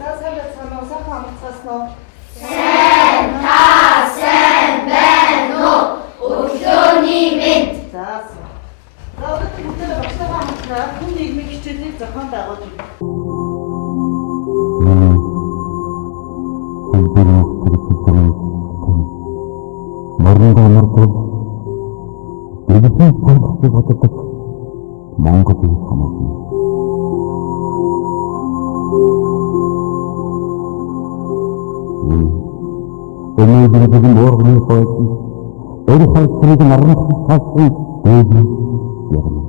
За сайн байна уу? Сайхан амарцгаасан уу? Сайн байна уу? Өглөөний мэнд. За одоо бүгдээ багтаагаа хамтраа хүн нийгмийн хичээлийг зохион байгуулж байна. Моринда амардаг эдгээр зүйлсийг боддог Монголын хамаатан. Энэний бүгд өөргөний хойд энэ хайрцаг нарны цаасан дэвэн ярина.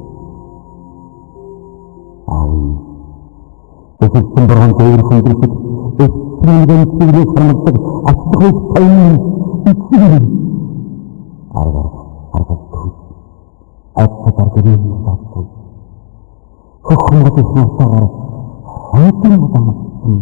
Өсөлтөн борон дээр хүндрэлт эсрэгэн цэврээ хамгадаг асхыг тайны эцэг арга атгатар гэрийн татсан хохмот ихнээр хайтын батамсан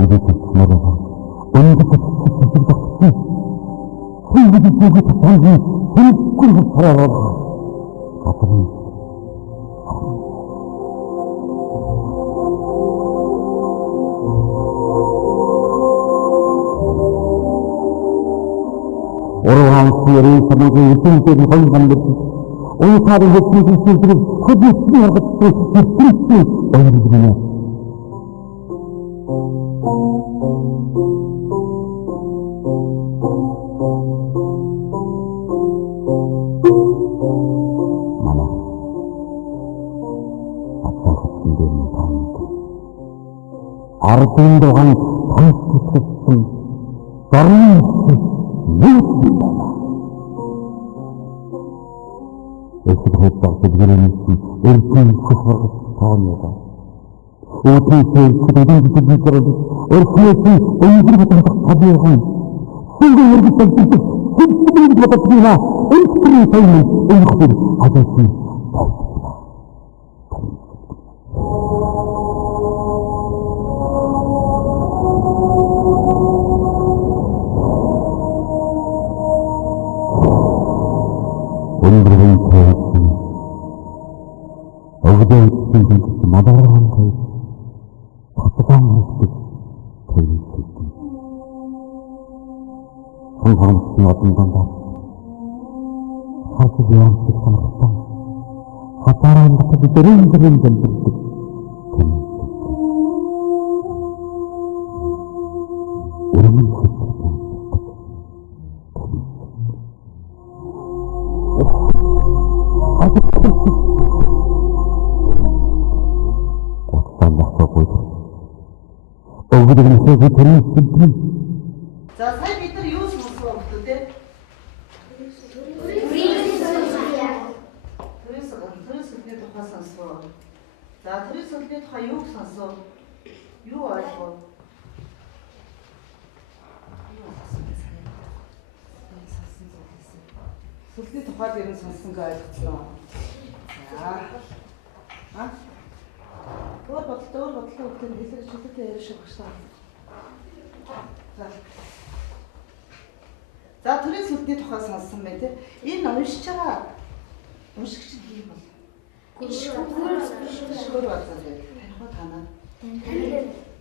эдгээр мороо өндөг хүндрэлт тань хүндрэлт хараад атгатар Орвансырын самгийн үтэнтэй хойгонд уусарын хэвчний зүйлсийг хөдөлсөн харагдсан хэвчээ ойлгоно. Мама. Атгахын дээр танд. Ардын дугаан тансчихсан. Зарим Эсэг хөдөлгөөс гэрээний эрдэн хөхөр тооноо. Өтөний хөдөлгөөний зүйлээр өрхнөөс өндөр батан тавьяахан. Синг өргөсөн хэвчээ бодогдчихна. Энэний тайны энэхэр ажигласан. Өндрийн төвчний өгдөөсийн мадархан тав татган хэсэг төвчний хангамтны одондоо хатгяан санахтан хатаран бат дэрэн дэмдэг өрмөн За сая бид нар юу сонссон бэ те? Төрийн сүлжээ тухай сонссон. За төрийн сүлжээ тухай юу сонссон? Юу ойлгов? Сүлжээ тухай дээр нь сонссон гэж ойлгоцлоо. За. Өөр бодлоо өгтөн хэлэх шүлтэй яриа шиг багшлаа. За төрийн сүлжээ тухай сонссон байна те. Энэ уншиж байгаа уншигч нь юм бол. Шүгөр болсон дээ. Таних уу танаа?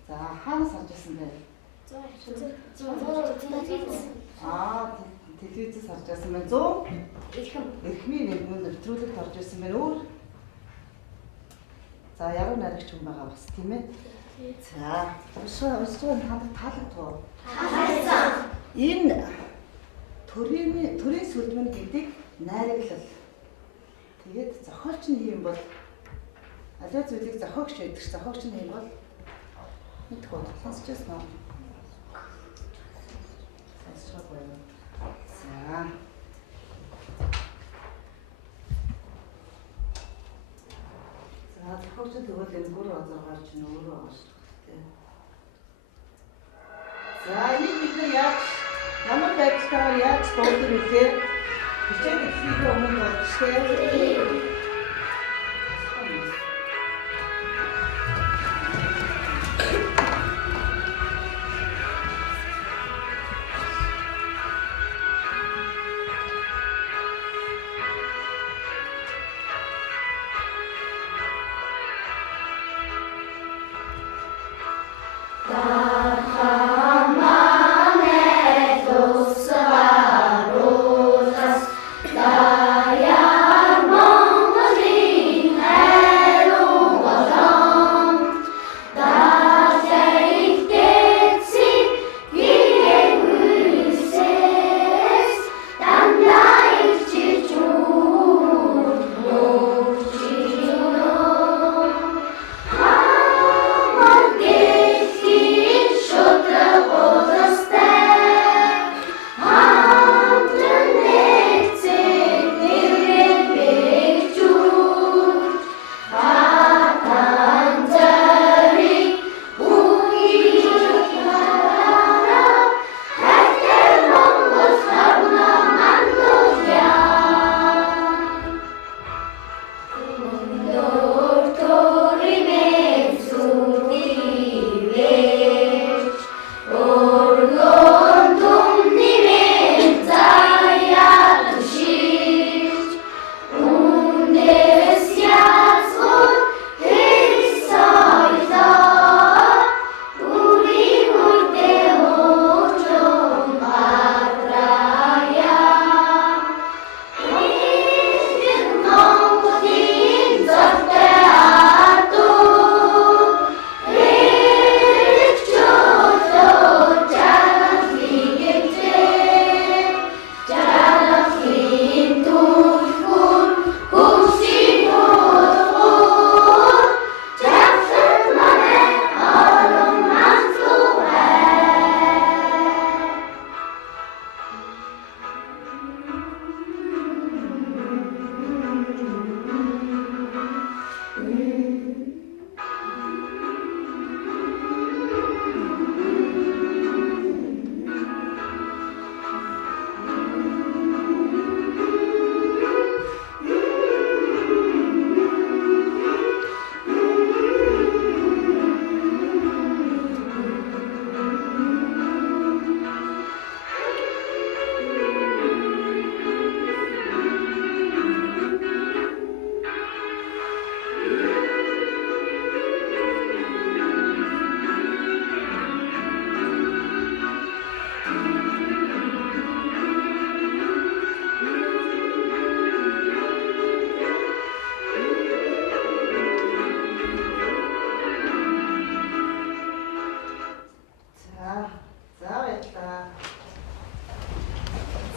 За хаанаас авч ирсэн бэ? Телевизээс харж байсан байна. 100 эрхмийн нэгэн нэвтрүүлэгт орж ирсэн байна. Өөр за яруу найрагч хүн байгаа бас тийм ээ. За өсвөр танд таалагдав. Таалагдсан. Энэ төрийн сүлжээ гэдэг найраглал. Тэгээд зохиолч нь юм бол аливаа зүйлийг зохиогч байдаг ш. Зохиогч нь юм бол мэдгүй сонсч байсан уу? Сонсоогүй. За. Зохиогч тэгвэл энэ бүр азаргаар чинь өөрөө байгаа шүү дээ. За энэ бид нар ямар байдлаар яаж дуудсан вэ? Хичээл эхлэхийн өмнө дуудчихсан.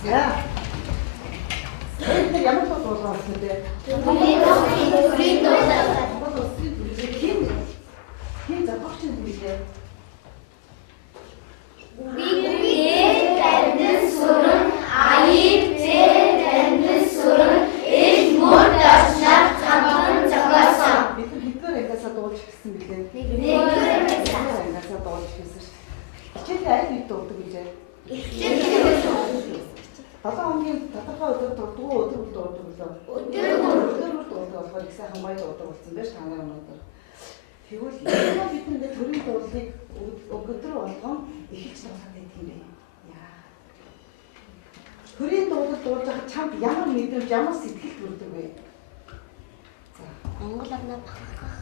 За. Энэ ямар дуу болох вэ? Төрийн дуулал. Монгол улсын төрийн хин зохиогч нь хэлээ. Бид тандын сүрэн аяд тандын сүрэн ил мөр дашнаар цамхан зогсоосон. Бид хэдгээр ангиасаа дуулж гисэн билээ. Нэгдүгээр Ангиасаа дуулж гисэн шүү. Хичээлээ аль үед дуулдаг билээ? ихтэй 7 хоногийн тодорхой өдөр дуулдаг өдөр дуулдаг билээ. Өдөр дуулдаг болохоор их сайхан гоё дуулдаг болсон байж та нараа өнөөдөр. Тэгвэл бид ингээд төрийн дуулыг өдөр болгон эхэлж дуулаад байдаг юм бэ. Яа. Төрийн дуулал дуулж байхад чамд ямар мэдрэмж, ямар сэтгэл төрдөг вэ? За. Монгол амнаа бахархах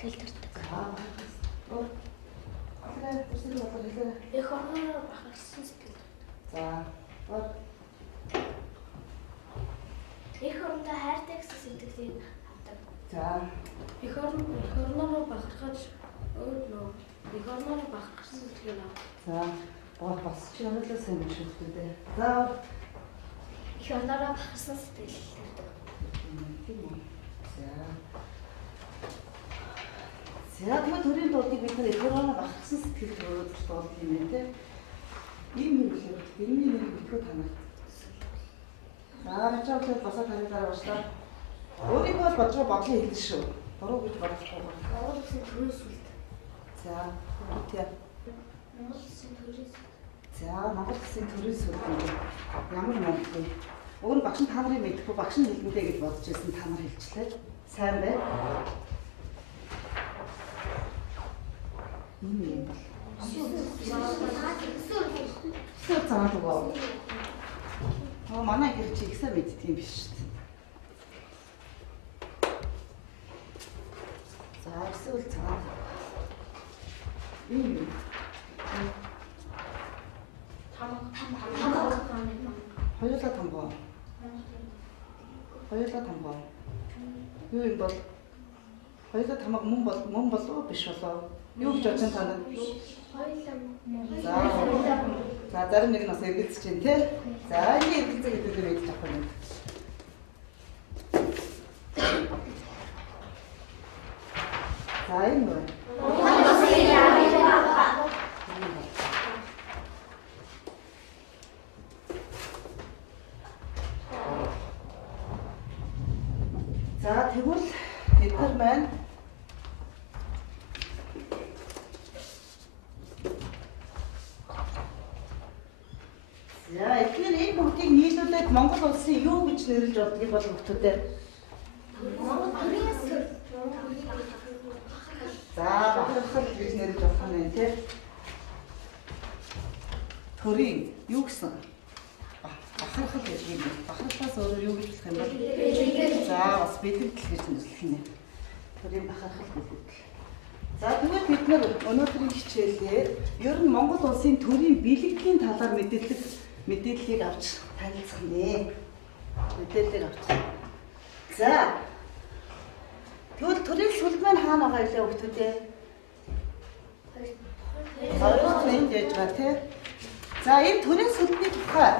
сэтгэл төрдөг. Эх орноо бахархсан сэтгэл. За. Эх орондоо хайртай гэсэн сэтгэлийг авдаг. За. Эх орноо бахархаж өөдөө. Эх орноо бахархсан сэтгэлийг авдаг. За. Бас чи өнөөдөр сайн биш үү дээ. За. Эх орноо бахархсан сэтгэл авдаг. Тийм үү. За. За тэгвэл төрийн дуудыг бид нэр корона багтсан сэтгэл төрөөж дуулах юм байна те. Ийм юм хэлээ. Гэрний нэр битгүү танаа. За чамд басаа таны дараа уушлаа. Өөрийгөө л бодлоо хэлнэ шүү. Буруу гэж бодохгүй. Монгол улсын төрийн сүлд. За. Үгүй. Монгол улсын төрийн сүлд. За Монгол улсын төрийн сүлд ямар Монгол вэ? Уг нь багш нь та нарыг мэдхгүй багш нь хэлэндээ гэж бодож ирсэн та нар хэлчихлээ. Сайн бай. Ийм юм. Сүр цаана төгөө. Манай гэр чи ихсаа мэддэг юм биш шүү дээ. За эсвэл цаана. Ийм. Хоёулаа тамбоо. Юу юм бол? Хоёулаа тамаг мөн болов биш болов? Юу гэж бодсон та нар? За зарим нэг нь бас эргэлзэж байна те. За энэ эргэлзээ гэдэг нь мэдчих واخ юм. За энэ үү? За тэгвэл эдгээр маань за эдгээр энэ бүгдийг нийлүүлээд Монгол улсын юу гэж нэрлэж бодгийг бол хүмүүстээ. За бахархал гэж нэрлэж болох юм байна тий. Төрийн юу гэсэн? Бахархал гэж юм. Бахархалаас өөрөөр юу гэж болох юм бэ? За бас бэлтгэл гэж нэрлэх юм. Төрийн бахархал бэлтгэл. За тэгвэл бид нар өнөөдрийн хичээлээр ер нь Монгол улсын төрийн бэлтгэлийн талаар мэдээллийг авч танилцах нэ. Мэдээллийг авч. За. Тэгвэл төрийн сүлд маань хаана байгаа илээ хүмүүстээ? Хоёрт энд яаж байгаа те? За энэ төрийн сүлдний тухай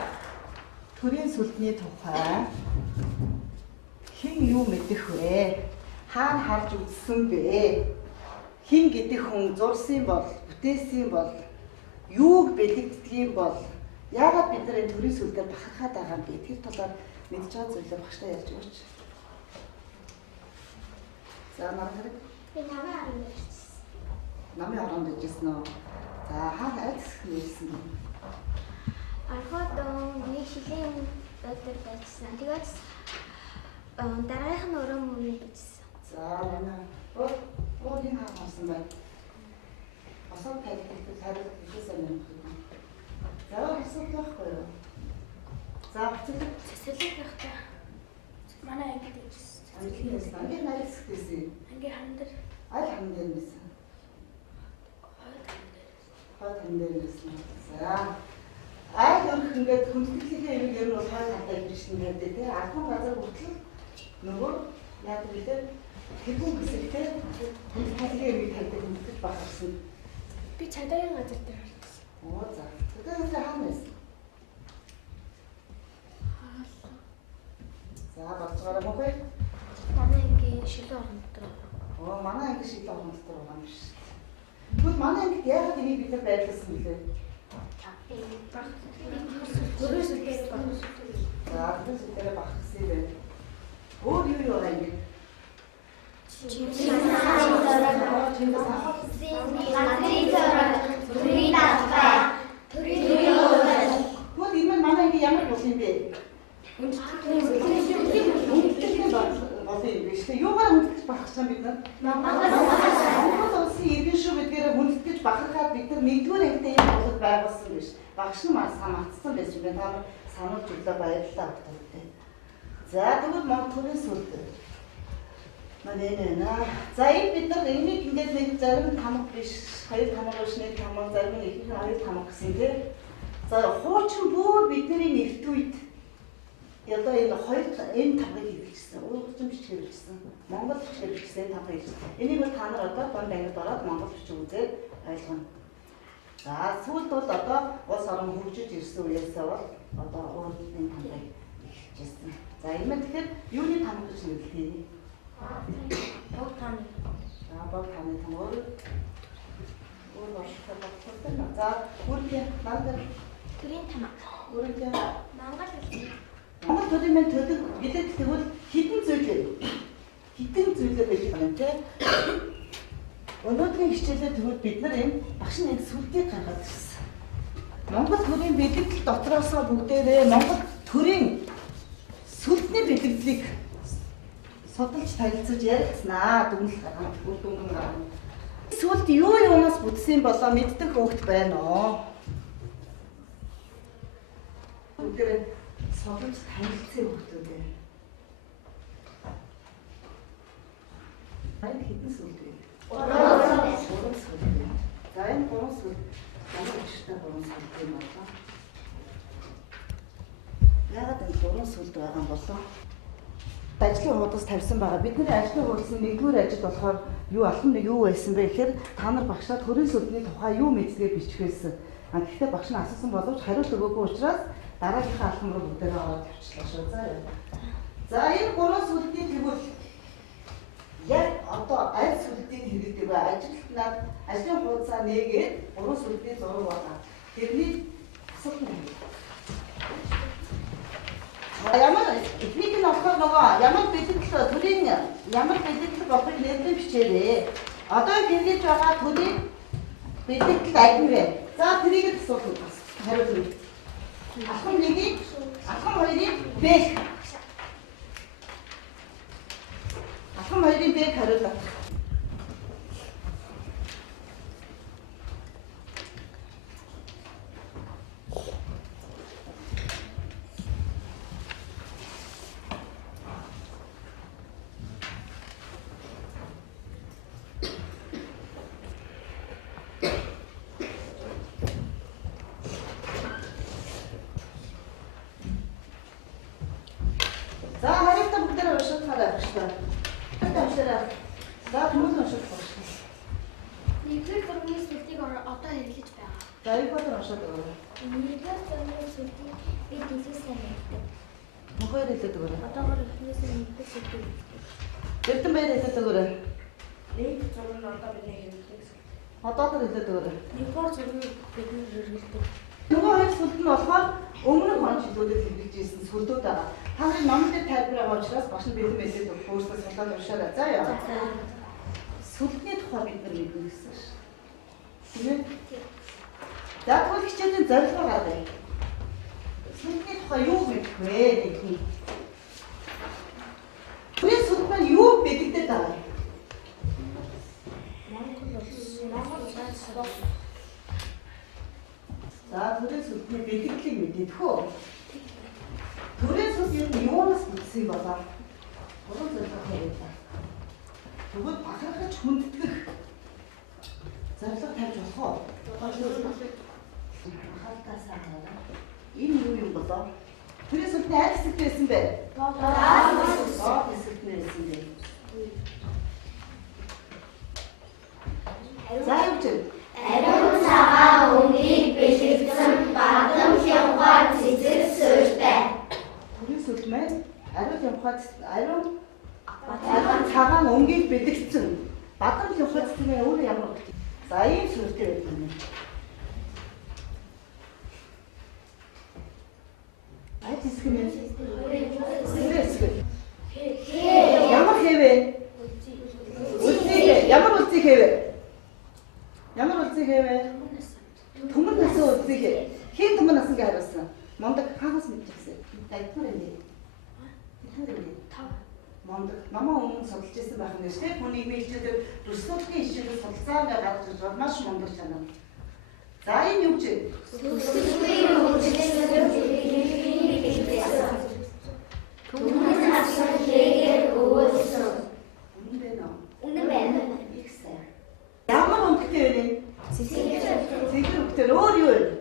хэн юу мэдэх вэ? Хаана харж үзсэн бэ? Хин гэдэг хүн зурсан бол, бүтээсэн бол, юуг бэлэгддэг юм бол, яагаад бид нар энэ төрийн сүлдээр бахархаад байгаа юм бэ? Тэр талаар мэдж байгаа зүйлээ багштай ярьж өгөөч. За нарыг Би намайг харан ярьсан. намын оронд дэжсэн үү? За хаана аль хэсэг нэрсэн бэ? Орхоод нэг шилийн өдөр байжсан. Тэгээд дараагийнх нь өрөө мөрөнд байжсан. За манай энэ хаасан байна. Асуу тавьдаг хариулт хийсэн юм. За асуулт байхгүй юу? За Цэцэрлэг байхдаа манай ангид байжсан. ангийн нарийн хэсгээс Ангийн хан дээр аль хан дээр нэсэн? Хойд хан дээр нэсэн. За аль өрх ингээд хүндэтгэлийнхээ юм ер нь бол хойд хантай гэж нэрлэдэг тий. Албан газар хүртэл нөгөө яг үлээ тэрхүү хэсэгтэй хүндэтгэлийнхээ юм тавьдаг хүндэтгэж багсан. би цагдаагийн газар дээр харсан. Оо за. Тэгээд хаана нэсэн? бид байрлуулсан үлээ. Төрөөс үдээр баг. За тэр зүйлээ багтсан юм байна. Өөр юу байгаа юм бэ? Гол юм манай ингэ ямар болох юм бэ? Үндэтгэл болсон юм биш үү? Юугаар үндэтгэж бахархсан бид нар? Монгол улсын иргэн шүү гэдгээр үндэтгэж бахархаад бид нар нэгдүгээр ангитай юм болоод байгуулсан биш. Багш нь маш санагдсан байсан юм байна. Та сануулж өглөө баярлалаа автоматтай. За тэгвэл Монгол төрийн сүлд. Манайна. За энэ бид нар энийг ингээд нэг зарим тамга биш, хоёр тамга биш, нэг тамга, зарим нь их хоёр тамга гэсэн тийм. За хуучин бүр бидний нэгт үед одоо энэ хоёр энэ тамгыг хэрэгжсэн. Уурчин бичиг хэрэгжсэн. Монгол бичиг хэрэгжсэн тамга хэрэгжсэн. Энийг бол та нар одоо донд ангид ороод монгол бичиг үзээд ойлгоно. За сүүлд бол одоо улс орон хөгжиж ирсэн үеэсээ бол одоо өөрийн тамгыг эхэлжсэн. За энэ мэн тэгэхээр юуны тамга гэж нэрлэдэг юм? Бог таны. За бог таны тамга өөр оршихтой багтсан. За үргэлж надад төрийн тамга. үргэлж Монгол хэлний. Монгол төрийн мэн төдөг билет тэгвэл хідэн зүйлээ байж байгаа юм тийм. Өнөөдрийн хичээлээр тэгвэл бид нар энэ багш нэг сүлдийг гаргаад ирсэн. Монгол төрийн бэлтгэл дотроосоо бүгдээрээ Монгол төрийн сүлдний бэлтгэлийг судалж танилцуулж ярилцсанаа дүгнэлт гаргана. Дүнгэн гаргана. Сүлд юу юунаас бүтсэн болоо мэддэг хөвгт байна оо. Бүгдээрээ судалж танилцсан хөвгтүүдээ. Айн хэдэн сүлд вэ? Гурван сүлд. За энэ гурван сүлд ямар учиртай гурван сүлд юм болоо? Яагаад энэ гурван сүлд байгаа юм болоо? Ажлын хуудас тавьсан байгаа. Бидний ажлын хуудасны нэгдүгээр ажил болохоор юу алхам нэг юу байсан бэ гэхээр та нар багшаа төрийн сүлдний тухай юу мэдсгээ бичих байсан. Гэхдээ багш нь асуусан боловч хариулт өгөөгүй учраас дараагийнхаа алхам руу бүгдээрээ ороод явчихлаа шүү. За энэ гурван сүлдийн тэгвэл яг одоо аль сүлдийг хэрэглэдэг вэ? Ажилтнаар ажлын хуудасаа нээгээд гурван сүлдийн зураг байгаа. Тэрний асуулт нь ямар эхнийг нь болохоор нөгөө ямар бэлтгэл төрийн ямар бэлтгэл болохыг нэрээр бичээрэй. Одоо хэрэглэж байгаа төрийн бэлтгэл аль нь вэ? За тэрийг л асуух. Хариулт. Алхам 1-ийн, алхам 2-ийн бэлх. Алхам 2-ийн бэлх хариулт. За хариултаа бүгдээрээ уншаад хараа багштай. Уншаарай. За хүмүүс уншаад багштай. Нэгдүгээр төрний сүлдийг одоо хэрэглэж байгаа. За их бол уншаад өгөө. Нэгдүгээр төрний сүлдийг бид хэлсэн байдаг. Мохоор хэлээд өгөө. Одоогоор эхнээсээ нэгдүгээр сүлдийг. Эрдэн баяр хэлээд өгөө. Нэг зураг нь одоо бидний хэрэглэдэг. Одоогоор хэлээд өгөө. Нэгдүгээр зургийг бидний хэрэглэдэг. Нөгөө хоёр сүлд нь болохоор өмнөх он жилүүдэд хэрэгжиж ирсэн сүлдүүд байгаа. Та нар номон дээр тайлбар байгаа учраас багш нь бэлэн мэдээд өөрсдөө судлаад уншаарай. За яа. Сүлдний тухай бид нар мэднэ гэсэн ш. Тийм ээ. За тэгвэл хичээлийн зорилгоо гаргая. Сүлдний тухай юу мэдэх вэ гэдэг. Түрээ сүлд маань юу бэлддэг байгаа юм? За түрээ сүлдний бэлтгэлийг мэдэх хөө. Түрээ сүлд юунаас бүтсэн болоо? Гурван зорилго тавьлаа. Тэгвэл бахархаж хүндэтгэх зорилго тавьж болох уу? Бахалтаасаа хараа. Энэ юу юм болоо? Түрээ сүлдний аль хэсэгт байсан бэ? Доод хэсэгт байсан бэ. За юу ч Ариун цагаан өнгийг бэлтгэсэн бадам хямгаар цэцэг суурьтай. Түрээ сүлд маань ариун цагаан өнгийг бэлтгэсэн. Бадам хямгаар цэцэг өөрөө ямар вэ? За ийм сүлдтэй байдаг юм. хэсэг нь? Хэсэг хэсэг. Ямар хэвэ? Үлзий. Ямар үлзий хэвэ? Ямар үлзий хэвэ? Төмөр насан үлзий хэвэ. Хэн төмөр насан гэж хариулсан? Мондог хагас мэдчихсэн. Дайгтар энэ. Мондог намаа өмнө судалж ирсэн байх нь шүү дээ. Хүний имэйлчүүдээр төсвөлтийн ишүүгээ судалцаа гэж гаргаж ирж байгаа маш мондог чанар. За энэ юу ч Түмэн насан хэгээр өгүүлсэн. Үнэн байна. Ямар өнгөтэй вэ? Цэгэр өнгөтэй өөр юу вэ?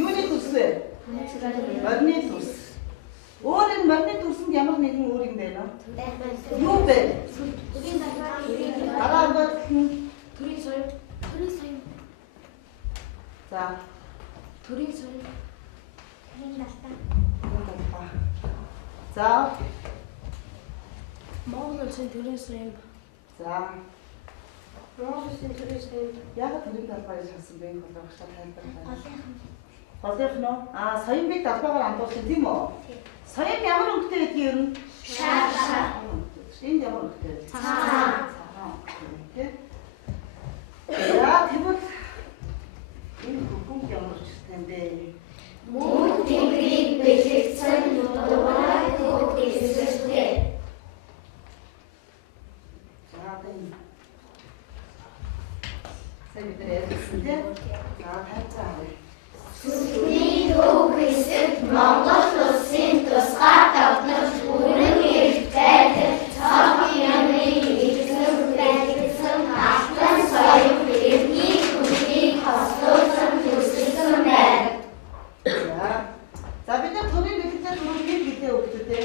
Юуны төс вэ? Морины төс. Өөр энэ морины төсөнд ямар нэгэн өөр юм байна уу? Юу бэ? Араагаад Төрийн соёл. за Төрийн соёл. за Монгол улсын төрийн соёл. за Монгол улсын төрийн соёл. яг төрийн талбай шалсан бэ гэж бодож тайлбарлаа. Голынх нь соён бий талбайгаар андуулсан тийм үү? Соён ямар өнгөтэй байдгийг ер нь? Шаа. Энд ямар өнгөтэй вэ? Цагаан. Тийм. За тэгвэл энэ хүн ямар ч юм бэ? Мөн тэнгэрийг бэлэгдсэн дугаарай хөг эсвэртэй. За энэ сэвдэр ярьсан тийм. За хайцаа. Сүнсний төв хэсэг Монгол улсын тусгай тогтнол бүрэн эрхтэй цог ямны эзэн бэлэгдсэн алтан соёл эртний хүнийг хослуулсан төсөлсөн байна. За бид нар төрийн бэлтгэл түрүү хэд гэлээ өгдөө.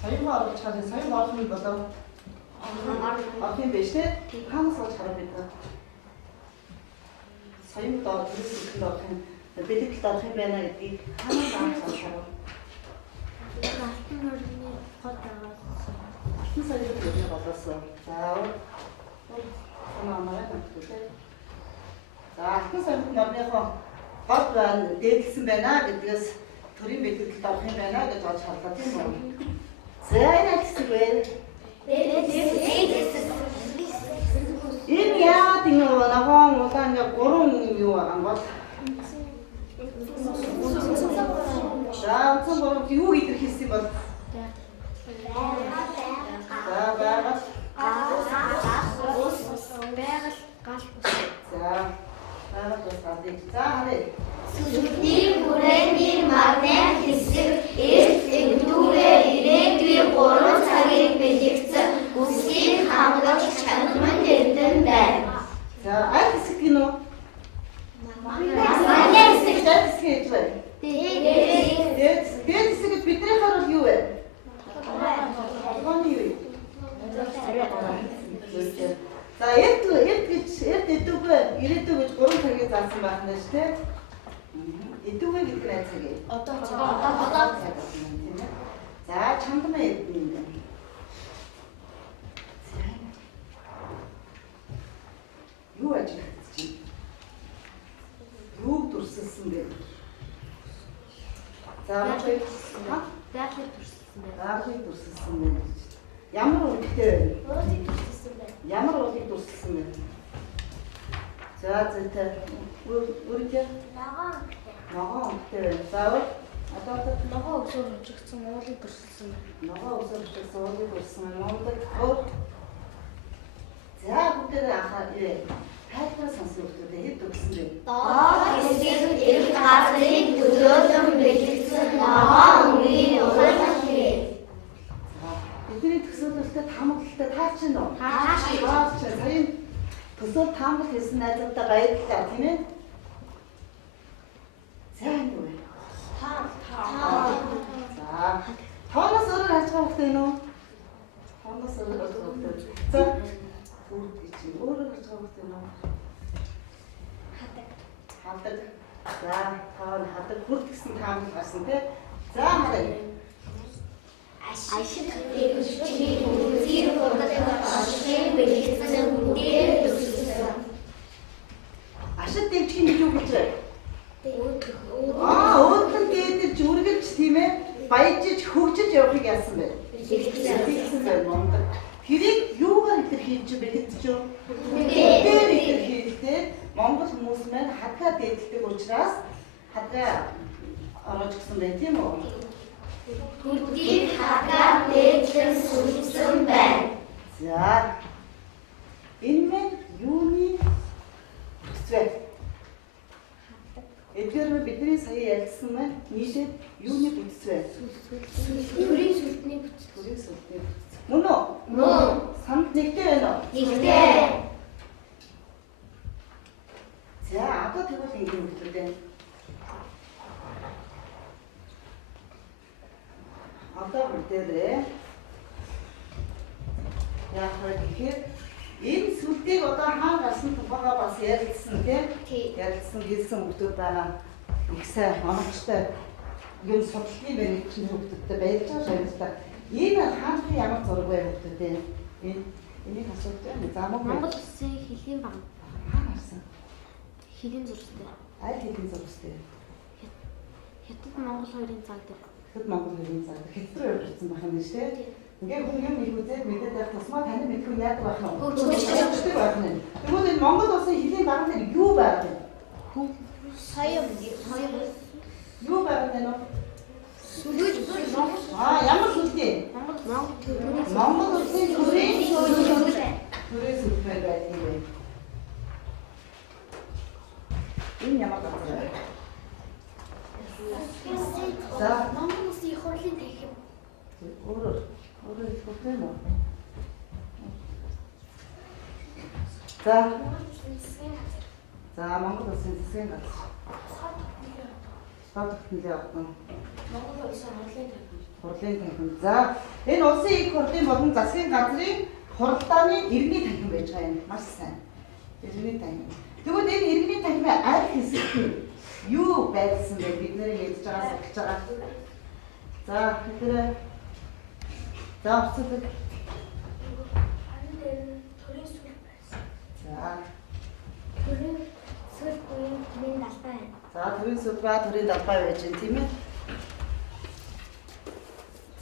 Соён оруулж чад соён оруулах нь болоо. Ах юм биш үү? Ханаас олж хараад бид. Соён доо төрөлхөнд орох юм. Бэлтгэл орох юм байна гэдгийг ханаас олж хараад. Алтан орны гол байгаа. Алтан соёлын төлөв болоосоо. За намайг надтай. За алтан соёлын орныхоо гол байна, дээдлсэн байна гэдгээс төрийн бэлтгэлд орох юм байна гэж олж харлаа тийм үү? За энэ хэсэг вэ? Энэ яа тийм ногоон удаан яг 3 юу ангууд. За онцгой гурав юу илэрхийлсэн бол? За байгаль. За байгаль усадыг. За харъя. Сүнсний хүрээний магнит хэсэг эрт эгдүүрээ ирээдүйн 3 цагийг бэлэгдсэн үсгийг хангах чанарман эрдэн байна. За аль хэсэг гинөө? Магнит хэсэг Аль хэсэг гэж байна? Дээд хэсэг бидний харуул юу вэ? Холбооны юу? За эрт эдүгэ ирээдүй гэж 3 цагийг заасан байна шүү дээ. Эдүгэ гэдэг нь цаг. Одоо цаг. цаг тийм ээ. За чамдмаа эдний юм байна. Юу ажиллаж чинь? Юу дүрсэлсэн бэ? За багыг Байгалийн төрсөн байна. багыг дүрсэлсэн байна. Ямар өнгөтэй вэ? Уулын төрсөн байна. Ямар уулыг дүрсэлсэн бэ? За зэтэй үргэлж ногоон өнгөтэй байна. За одоо Ногоо өсөөр хожигдсон уулын төрсөн байна. ногоон өсөж чигсэн уулыг дүрсэн Монгол өөр. За бүгдээ анхаа тайлбар сонсон хүмүүстэй хэд дүрсэн бэ? Доод хэсэг эрх газрын төлөөлөн бэлэгдсэн ногоон өнгийн урлаг хий. Бидний төсөөлөлтөд хамгаалалтад таачин уу? Таачин. Таачин. Сая төсөөлт хамгаалалт хийсэн найзуудаа баярлалаа тийм ээ. Сайн юу вэ? За. Тоноос өөрөөр харж байгаа хэрэгтэй нөө? Тоноос өөрөөр харж байгаа хэрэгтэй. За. Үрд гэж өөрөөр харж байгаа хэрэгтэй нөө? Хадаг. За, тоон хадаг хүрд гэсэн таамаг гарсан тий. За харъя. Ашиг дэвшигчний үнцгэр хурдаг ашиг бэлэгдсэн үгээр төсөлсөн. Ашиг дэвчгийн юу гэж вэ? мэдчихэж юу? Бүгдээр хэлэхдээ Монгол хүмүүс маань хадгаа дээдэлдэг учраас хадгаа орж гисэн байх тийм үү? Бүгдийг хадгаа дээдлэн сүлжсэн байна. За. Энэ маань юуны бүсвэ? Эдгээр бидний сая ярьсан маань нийлээд юуны бүсвэ? Төрийн сүлтний бүц. Төрийн сүлтний бүсвэ. Мөн үү? Мөн. Самд нэгтэй байна уу? Нэгтэй. За, одоо тэгвэл ингэ хэлдэг. Одоо бүгдээрээ яг тэгэхээр энэ сүлтийг одоо хаана гарсан тухайгаа бас ярилцсан тийм ярилцсан хэлсэн хүмүүс байгаа. Их сайн онцтой юм судлалын менежмент хүмүүстэй байж байгаа шаардлагатай. Энэ хаанхын ямар зураг вэ хүмүүстэй? Энийг асуух юм. За Монгол Улсын хэлний баг хаана гарсан? хэлийн зурстай. Аль хэдийн зурагтай? Хятад Монгол хоёрын цаг дээр. Хэд Монгол хэлний цаг хэтрээр явуулсан байх юм шүү дээ. Ингээ хүн юм их үзээд мэдээд байх тусмаа таны мэдгүй яадаг байх нь. Хөөцөлдөг байх нь. Тэгвэл энэ Монгол улсын хэлний баг дээр юу байгаад вэ? Соём. Юу байгаад байна вэ? Сүлж Монгол. Ямар сүлтэй? Монгол улсын төрийн сүлтэй байдаг юм байна. Энэ ямар газар вэ? За, Монгол улсын их хурлын танхим. өөрөөр хэлэх юм уу? За, Монгол улсын засгийн газар. Саад хэлээ авах. Монгол Улсын хурлын танхим. Хурлын танхим. За, энэ улсын их хурлын болон засгийн газрын хуралдааны иргэний танхим байж байгаа юм. Маш сайн. Иргэний танхим. Тэгвэл энэ иргэний танхимын аль хэсэгт юу байсан бэ? Бид нэр ярьж байгаа судалж байгаа. За, хэдэрэ. За, өцөд. Төрийн сүл байсан. За, Төрийн сүл буюу төрийн далбай байна. за төрийн сүл ба төрийн далбай байж байна тийм ээ.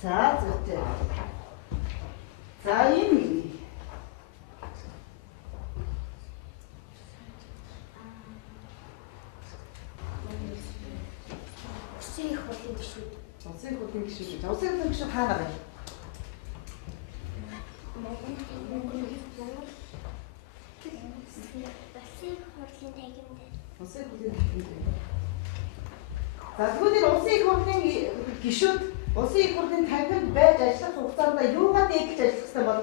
За, зүйтэй. За, энэ Улсын их хурлын гишүүд. улсын их хурлын гишүүд. Улсын их хурлын гишүүд хаана байна? Улсын их хурлын танхимд. Улсын их хурлын танхимд. За, тэгвэл энэ улсын их хурлын гишүүд улсын их хурлын танхимд байж ажиллах хугацаанд юугаар дээдлж ажиллах хэрэгтэй бол?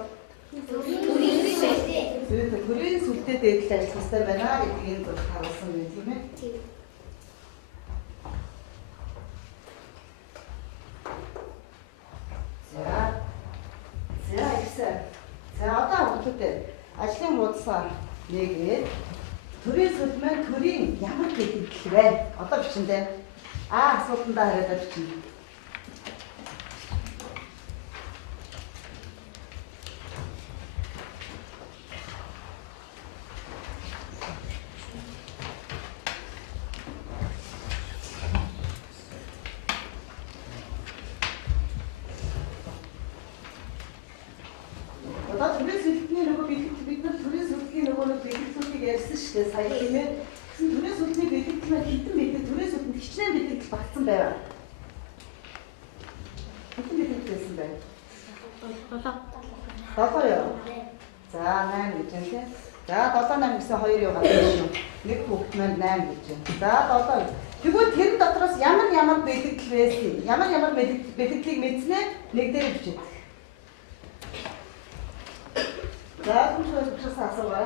Төрийн сүлдээ дээдлж ажиллах хэрэгтэй байна гэдгийг энэ зүйл харуулсан байна тийм ээ. За ихсэн. За одоо хүмүүстэй ажлын хуудасаар нэгээд төрийн сүлд маань төрийн ямар гэдэг вэ? Одоо бичэндээ асуултандаа хараад бичнэ. Сая тийм ээ. Тэгсэн төрийн сүлдний бэлтгэл маань хитэн бэлтгэл төрийн сүлдэнд хичнээн бэлтгэл багтсан байв. Хитэн бэлтгэл байсан байв. 7 яа. За 8 гэж байна тийм. За 7 8 гэсэн 2 юу гадаг шүү. Нэг хүүхэд маань 8 гэж байна. За 7. Тэгвэл тэр дотроос ямар бэлтгэл байсан? Ямар бэлтгэлийг мэдснээр нэг дээр бичиж. За хүн ч асуугаа.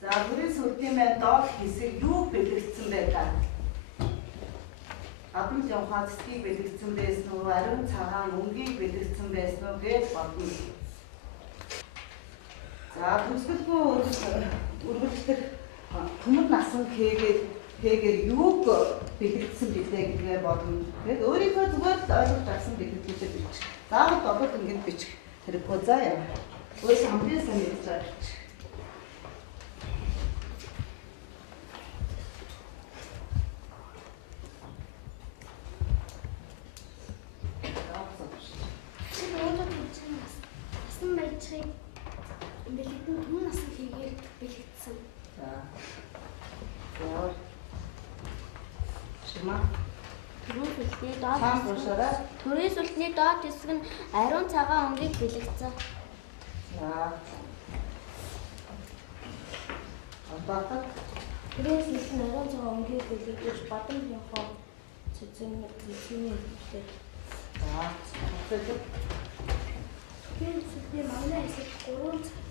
За бүрийн сүлдийн маань доод хэсэг юу бэлтгэсэн байлаа? Адны жонхоо цэцгийг бэлтгэсэн байсан уу? Ариун цагаан өнгийг бэлтгэсэн байсан уу гэж бодно. За төсвөлгүй үргэлжлэх төмөр насан Хэгэр юуг бэлтгэсэн билээ гэдгээ бодно. Тэгээд өөрийнхөө зүгээр л ойлгож авсан бэлтгэлээ бичих. Заавал бодвол ингэж бичих хэрэггүй заа яа. Өөс амбиас мэдж байгаа бичих. чимаа. Төрийн сүлжээ доод Цаан уушаарай. Төрийн сүлжээ доод хэсэг нь ариун цагаан өнгийг бэлэгдсэн. За. Одооход Төрийн сүлжээ нь ариун цагаан өнгийг бэлэгдэж бадамжийнхоо цэцэний хэлтэй. за. Тэгээд Төрийн сүлжээ манай хэсэг 3 цагийг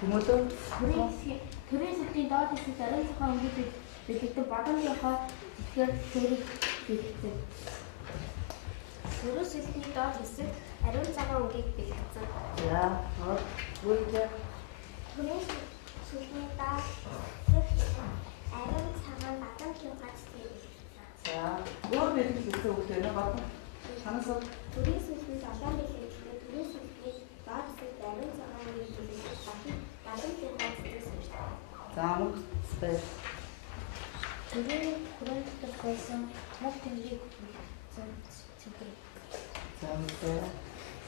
хүмүүстөө Төрийн сүлжээ доод хэсэг ариун цагаан өнгийг бэлэгдэж бадамжийнхоо тэгэхээр төрийг бэлэгдсэн. Төрийн сүлжээ доод хэсэг ариун цагаан өнгийг бэлэгдсэн. за. Бүгд Төрийн сүлжээ доод ариун цагаан бадамжийн гацтай. за. Өөр бэлгэлсэн үгтэй нэ бат. Санасаа Төрийн сүлжээ долоон бэлэгдлээ төрийн сүлжээ доод хэсэгт ариун цагаан үеийг бэлэгдэж бадамжийн гацтай суурьтай. за мөн спэс. Төрийн хүрээлэлт байсан мод тэмдгийг бэлэгдсэн цэвэр. За үнтэй.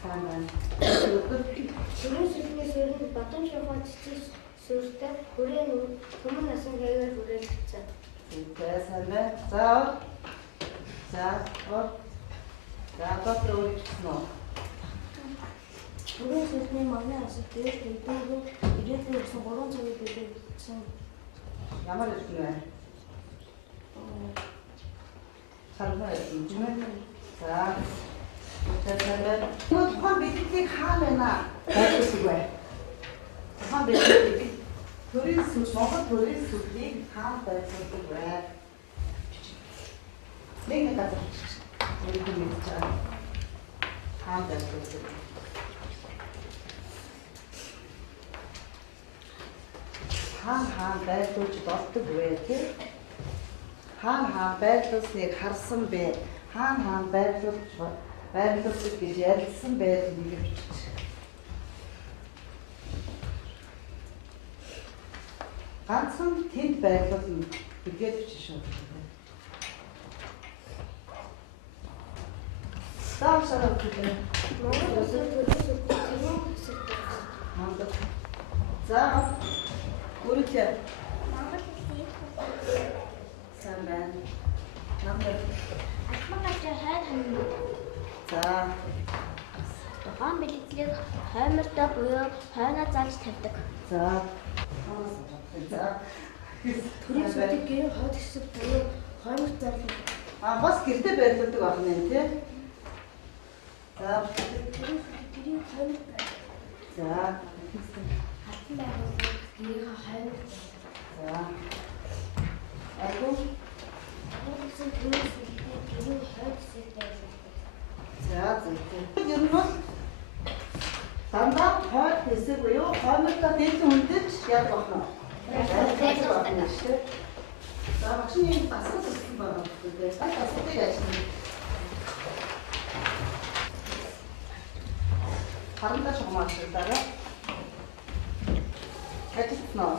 Сайн байна. Төрийн сүлжээ суурьнд бадамжийнхоо цэцэг суурьтай хүрээ төмөн насан гэгээр хүрээлэгдсэн. Үнтэй сайн байна. За. За. За дотроо үргэлжлэнэ. Төрийн сүлжээ манай хэсэг дээр тэмдэггүй ирээдүйн гэсэн 3 цагийг бэлэгдсэн. Ямар ирэх вэ? Сарваа юм байна. За. Үнтэй сайн байна. Тухайн бэлгэлийг хаана байна? Байцгүй. Тухайн бэлгэлийг төрийн сүлж Монгол төрийн сүлжийг хаана байцуулдаг вэ? Нэг газар. Нэг юм чинь хаана байцуулдаг вэ? Хаана байрлуулж болдог вэ тий? Хаана байрлуулсныг харсан бэ? Хаана байрлуулдаг гэж ярилцсан байх нэг бичиж. Ганцхан тэнд байрлуулна гэдгээд бичиж шүү. Таашаа гэдэг. Монгол улсын төрийн сүлжээ төрийн хэсэг. Монгол. За. Үргэлж. Монгол улсын Сайн байна. Намайг. Атмагачаа хайр хандна. За. Тухайн бэлэгдлийг хоймортой буюу хойноо зааж тавьдаг. За. За. Төрийн сүлжээ гэрийн хойд хэсэг буюу хоймор зарлал. Бас гэртээ байрлуулдаг байна тий. За. Төрийн сүлжээ хоймор зарлал. За. Хатан байгууллага гэрийн хоймор зарлал. За. Айгуу. Монгол улсын төрийн сүлжээ гэрийн хойд хэсэг байгуулдаг. За. Ер нь бол дандаа хойд хэсэг буюу хоймортой дээдсэн хүндэж яг болно. За машины асуусан байна. Асуултыг ажиллана. Харандаа шугамаар дараа. Ажиллана.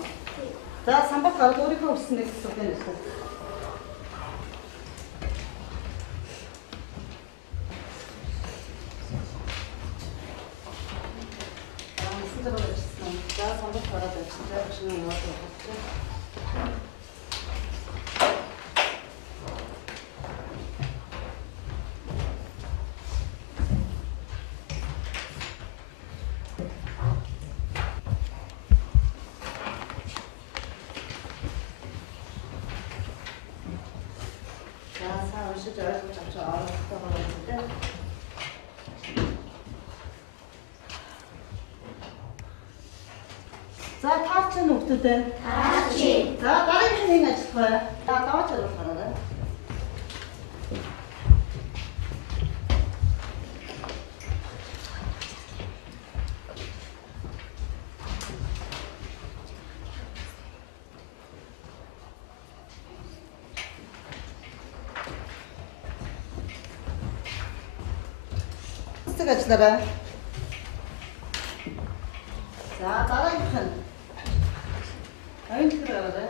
За самбар гараад өөрийнхөө өсснээс асуусан юм. За самбар гараад ажиллана. Машины яваад байна. уншиж ойлгож авч оролцдог юм тийм. За таарч нь хүмүүстэй. Таарч. За дараагийн нэг ажиллах бай. За даваач харуулаарай. Ажиллаарай. За дараагийнх нь аюулгүй байгаарай.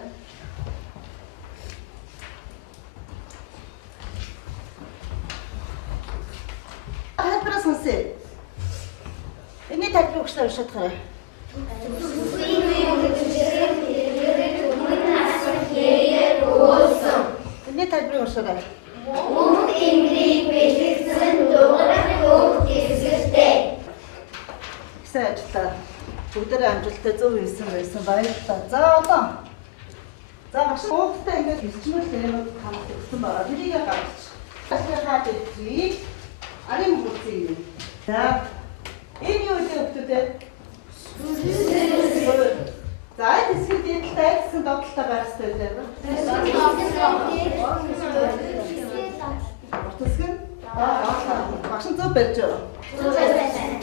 Тайлбараа сонсъё. Энийг тайлбар өгч уншаад гараа. Нэг тайлбарыг уншаарай. Мөн Тэнгэрийг бэлтгэсэн дуурах үг дэвсгэртэй. Гэсэн ажиллаа. Бүгдээрээ амжилттай зөв хийсэн байсан баярлалаа. За одоо. За багш уухтай ингэж хэлчихмэл нэрнүүд хамт өгсөн байгаа. Тэрийг гаргач. Ашигла хэвчээ. Арийн бүгдийг юм. За. Энэ юу вэ хүмүүстээ? За хэсэг дээдэлтэй гэсэн догтлоо байх хэрэгтэй байлаа. Хэсэг? Багш зөв барьж байгаа.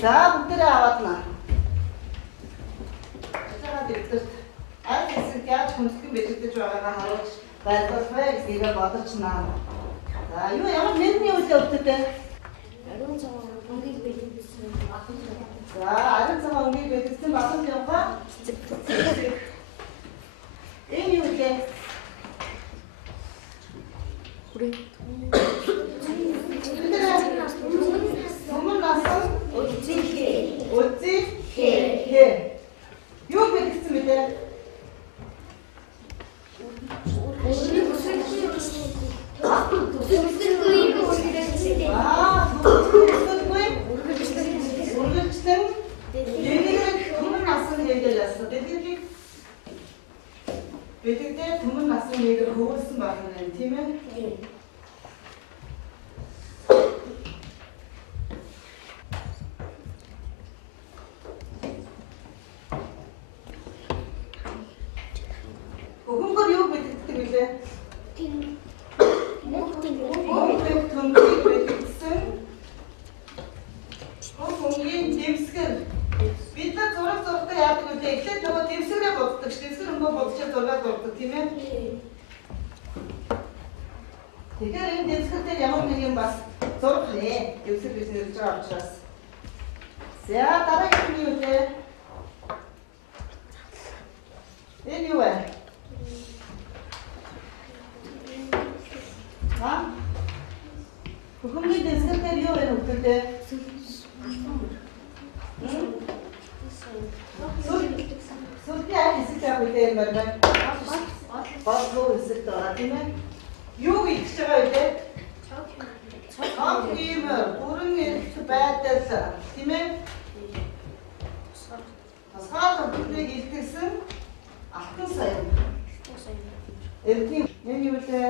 За бүгдээрээ аваадна. Аль хэсэг яаж хүндэтгэн бэлтгэж байгаагаа харуулж байлгуулбай гэдгийг бодож наа. За юу ямар мэдний үедээ өвдөдөө? Ариун цагаан өнгийг бэлтгэсэн багын. За ариун цагаан өнгийг бэлтгэсэн багын явгаа. Энэ юу вэ? Өмнө насан үгүй. Юу бэлтгэсэн бэ те? Үргэлжлэн энийг түмэн насан хийгээл яасан. Бэлтгэдээ түмэн насан хийгээл хөвөлсөн байна тийм ээ? Өгөнгөр юу бэлтгэдэг вүлээ? Мөнх төмгийг бэлтгэсэн. Өнгийн дэвсгэр. Бид нар зурагтай яадаг үү? Эхлээд нөгөө дэвсгэрээ боддог ш. Дэвсгэр өнгөө бодчиход зураг боддог тийм ээ? Тэгэхээр энэ дэвсгэртэй ямар нэг юм бас зураг нэ. Дэвсгэр гэж нэрлэж байгаа учраас. За дараагийн юу вэ? Энэ юу вэ? Хөхөмгийн дэвсгэр юу вэ хөхөмтэй? Сүлтээ аль хэсэгтэй хүлээн байна? Гол хэсэгт байгаа тийм ээ? Юу гэж байгаа вэ? Цог юм бүрэн эрх байдал тийм ээ? Тасгаал бүтээг илтгэсэн алтан саян. Эрдийн энэ юу вэ?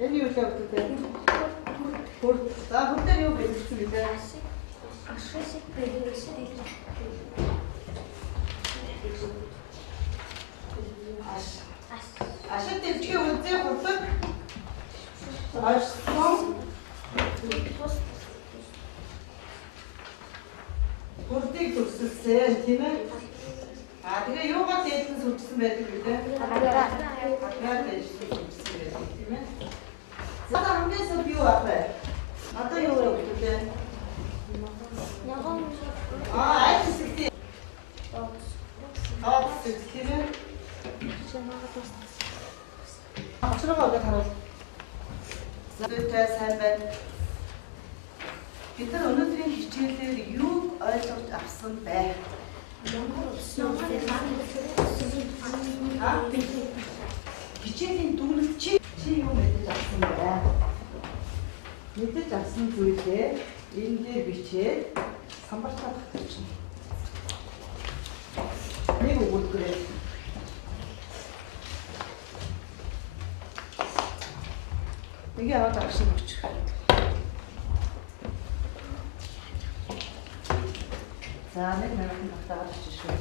Энэ юу вэ? За бүгдээ юу бэлтгэсэн бэ? Ашиг дэлхийн үнцээ хурдаг. Ашсан. Хурдыг төгсөлсөн тийм ээ? Тэгээ юугаар дээдлэн сүрчсэн байдаг вэ? Хаграар дээдлэн сүрчсэн байдаг тийм ээ? За хамгийн сүр юу ах вэ? Одоо юу вэ гэдэг? Аль хэсэгтэй? Хэсэг тийм ээ? Авчрага өгөх харуул. Зүйтэй сайн байна. Бид нар өнөөдрийн хичээлээр юуг ойлгож авсан бэ? Хичээлийн дүгнэлт чи юу мэдэж авсан бэ? Мэдэж авсан зүйлээ энэ дээр бичээд самбартаа татчихна. Нэг өгүүлбэрээ. Нэг яваад авсан өгч. За нэг минутын татаад шүү.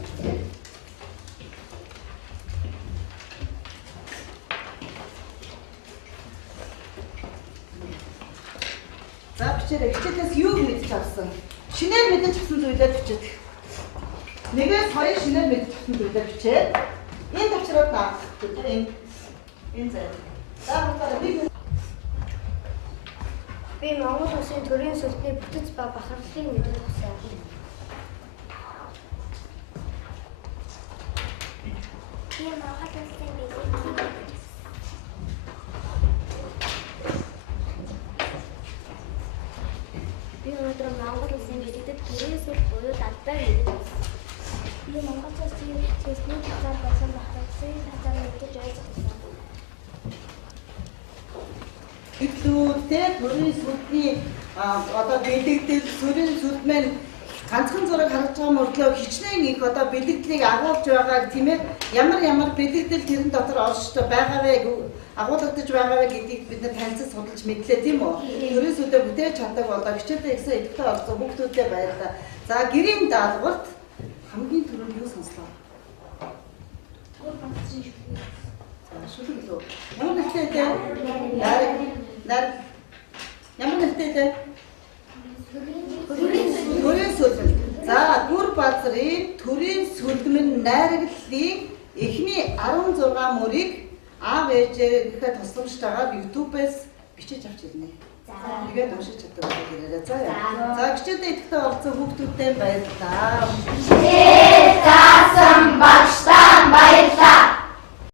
За бичээрэй. Хичээлээс юу мэдэж авсан? Шинээр мэдэж авсан зүйлээ бичээд. Нэгээс хоёрыг шинээр мэдэж авсан зүйлээ бичээд энэ төвчрөөд наах. Энэ зай. За бүгдээ нэг Би Монгол Улсын төрийн сүлжээ бүтэц ба бахархлыг мэдэж авсан. баттай гэдэг. Би Монголоос зэвсний татвар болсон батлагсыг татвар мэдэж ойлгосон. Итлүүдтэй төрийн сүлдний одоо бэлэгдэл сүрэн сүлдмэн ганцхан зураг харагдж байгаа мөртлөө хичнээн их одоо бэлэгдлийг агуулж байгаа тийм ээ ямар бэлэгдэл тэрэн дотор орж байгаа вэ агуулгадж байгаа вэ гэдгийг бид нар танилцаж судалж мэдлээ тийм үү. Төрийн сүлдээ бүтээж чаддаг болоо хичээлээ ихсэн идэвхтэй орсон хүүхдүүдэд баярлалаа. За гэрийн даалгаварт хамгийн түрүүнд юу сонслоо? Шүлэг лөө. Ямар нэртэй? Ямар нэртэй? Төрийн сүлд. За Гүр Базрын төрийн сүлдмэн найрагдлын эхний 16 мөрийг аав ээжээгээ тусламжж байгаа YouTube-ээс бичиж авч ирнэ. Тэгээд уншиж чаддаг байх хэрэг. За. За гिचэлдээ идэвхтэй орсон хүүхдүүдтэй баярлалаа.